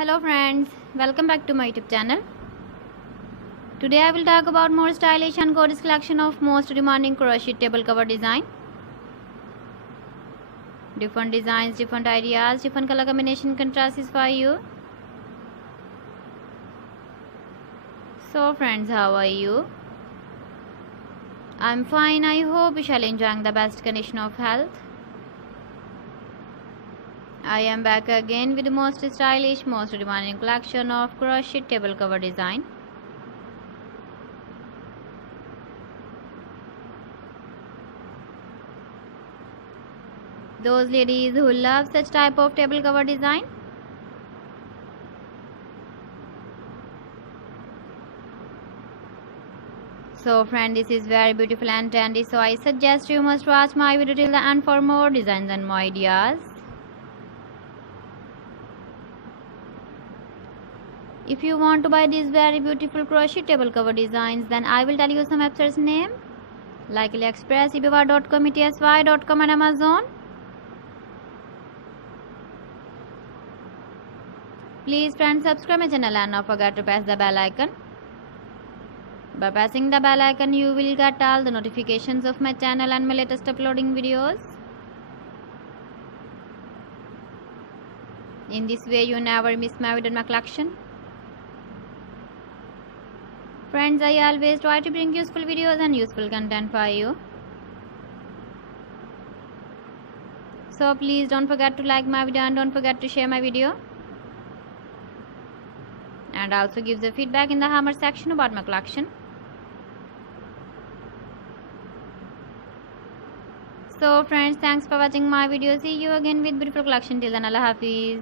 Hello friends, welcome back to my YouTube channel. Today I will talk about more stylish and gorgeous collection of most demanding crochet table cover design. Different designs, different ideas, different color combination contrasts for you. So friends, how are you? I'm fine. I hope you shall enjoying the best condition of health. I am back again with the most stylish, most demanding collection of crochet table cover design. Those ladies who love such type of table cover design, so friend, this is very beautiful and trendy, so I suggest you must watch my video till the end for more designs and more ideas. If you want to buy these very beautiful crochet table cover designs, then I will tell you some websites name like AliExpress, eBay.com, ETSY.com and Amazon. Please friends, subscribe my channel and not forget to press the bell icon. By pressing the bell icon, you will get all the notifications of my channel and my latest uploading videos. In this way, you never miss my video in my collection. Friends, I always try to bring useful videos and useful content for you. So please don't forget to like my video and don't forget to share my video. And also give the feedback in the comment section about my collection. So friends, thanks for watching my video. See you again with beautiful collection. Till then, Allah Hafiz.